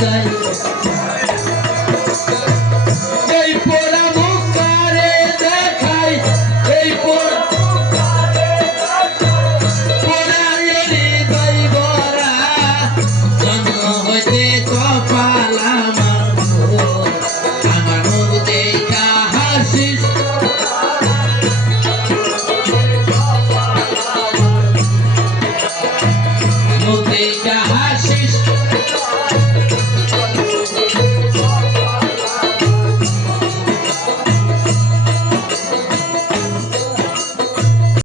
가까이